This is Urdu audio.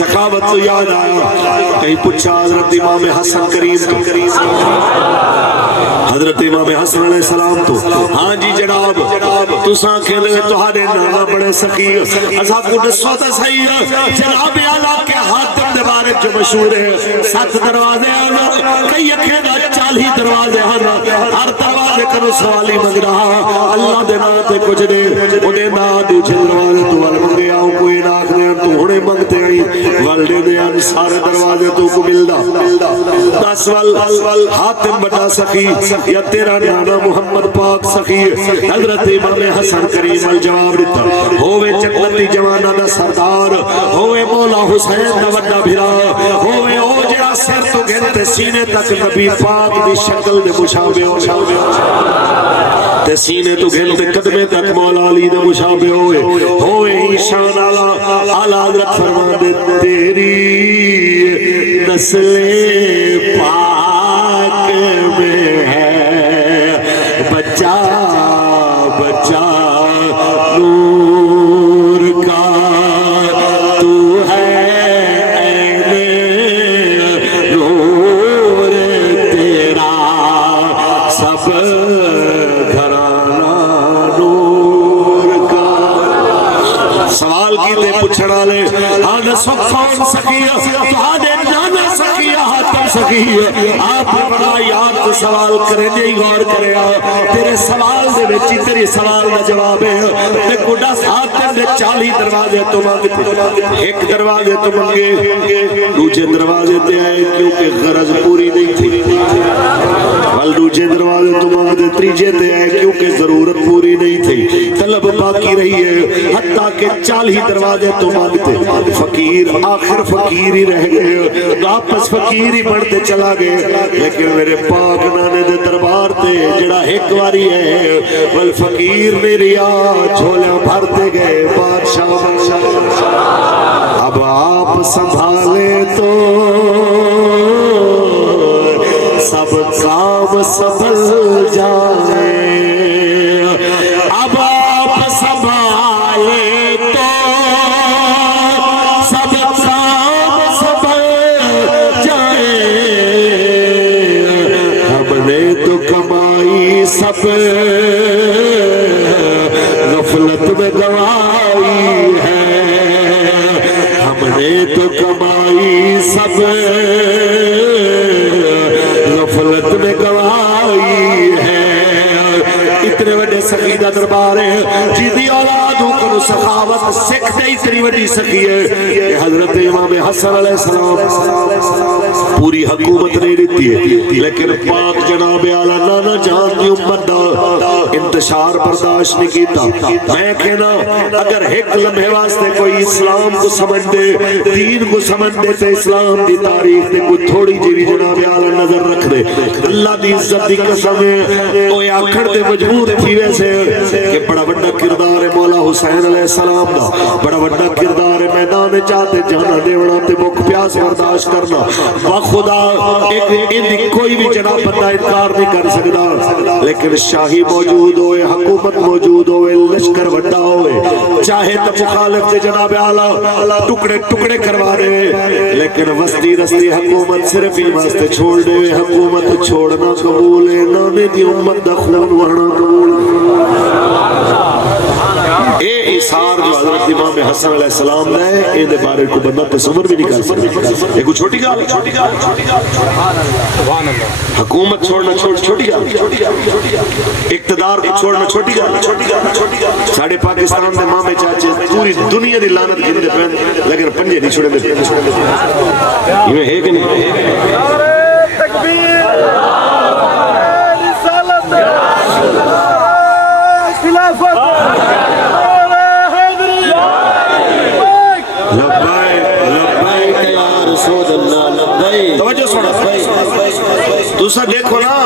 سخاوت تو یاد آیا کہیں پوچھا حضرت امام حسن کریم حضرت امام حسن علیہ السلام تو ہاں جی جناب تو سانکھیں دے تہاڈے نانا بڑے سخی اصحاب کو دسو تے صحیح جناب اعلیٰ کے حاتم دے بارے جو مشہور ہے 7 دروازے ہیں کئی اکھیں دا 40 دروازے ہیں ہر دروازے کرو سوالی منگ رہا اللہ دے نام تے کچھ دے انہیں نہ دوسرے دروازے تو ول منگے آؤں کوئی ناک دے تو ہونے منگتے ہیں والدے دے سارے دروازے تو کو ملدا 10 ول حاتم بڑا سخی یا تیرا نانا محمد پاک سخی حضرت امام حسن کریم الجواب دیتا ہوئے چکلتی جوانا دا سردار ہوئے مولا حسین دا وڈا بھرا ہوئے او جڑا سر تو گھنتے سینے تک نبی پاک دی شکل دے مشابہ تے سینے تو گھنتے قدمے تک مولا علی دے مشابہ ہوئے ایشان آلہ حضرت فرما دے تیری نسل پاک میں ہے بچہ بچہ نور کا تو ہے عین نور تیرا سب گھرانہ نور کا سوال کی دے پوچھنا لے آدھا سب کون سکی تہاڈے نانا سکی حاتم سکی آپ نے بڑا یاد تو سوال کرے نہیں غور کرے تیرے سوال دے بچی تیری سوال دا جواب ہے تے گڈا حاتم دے 40 دروازے تو مانگتے ایک دروازے تو منگے دوسرے دروازے تے آئے کیونکہ غرض پوری نہیں تھی ول دوسرے دروازے تو مانگتے تیجے تے آئے کیونکہ ضرورت پوری نہیں تھی طلب باقی رہی ہے حتیٰ کہ 40 دروازے تو مانگتے فقیر آخر فقیر ہی رہ گئے واپس فقیر ہی بڑھتے چلا گئے لیکن میرے پاک نانے دے دربار تے جڑا ایک واری ہے والفقیر میری جھولیاں بھرتے گئے بادشاہ اب آپ سنبھالے تو سب کام سنبھل جائے اب آپ سنبھالے تو سب کام سنبھل جائے ہم نے تو کمائی سب غفلت میں گوائی ہے ہم نے تو کمائی سب غفلت میں گوائی ہے اتنے وڈے سخی دا دربار ہے جیدی اولادوں کو سخاوت سکھ دے اتنی وڈی سخی ہے کہ حضرت امام حسن علیہ السلام پوری حکومت نہیں دیتی ہے لیکن پاک جناب اعلیٰ نانا جان دی امت دا انتشار برداشت نہیں کیتا میں کہنا اگر ایک لمحے واسطے کوئی اسلام کو سمجھ دے دین کو سمجھ دے تے اسلام دی تاریخ دے کوئی تھوڑی جیوی جناب اعلیٰ نظر رکھ دے اللہ دی عزت دی قسم ہے کوئی آکھڑ دے مجبور تھی ویسے کہ بڑا بڑا کردار ہے مولا حسین علیہ السلام دا بڑا بڑا کردار ہے میدان چاہتے جانا دیونا تے مک پیاس برداشت کرنا خدا ایک کوئی بھی جناب بندہ انکار نہیں کر سکتا لیکن شاہی موجود ہوئے حکومت موجود ہوئے لشکر وڈا ہوئے چاہے تو مخالف سے جناب اعلیٰ ٹکڑے ٹکڑے کروا رہے لیکن وسطی رستی حکومت صرف ہی واسطے چھوڑ دے حکومت چھوڑنا قبول ہے نانے دی امت دا خون ورنا قبول اے اثار جو حضرت امام حسن علیہ السلام نے اے دے بارے کو بندہ تصور بھی نہیں کر سکتا ایک چھوٹی گال حکومت چھوڑنا چھوٹی گال اقتدار کو چھوڑنا چھوٹی گال ساڑھے پاکستان دے ماں میں چاچے پوری دنیا دی لانت گھن دے پہن لیکن پنجے نہیں چھوڑے دے یہ ہے کہ نہیں تکبیر رسالت خلافت توجہ سوڑا تو سا دیکھو نا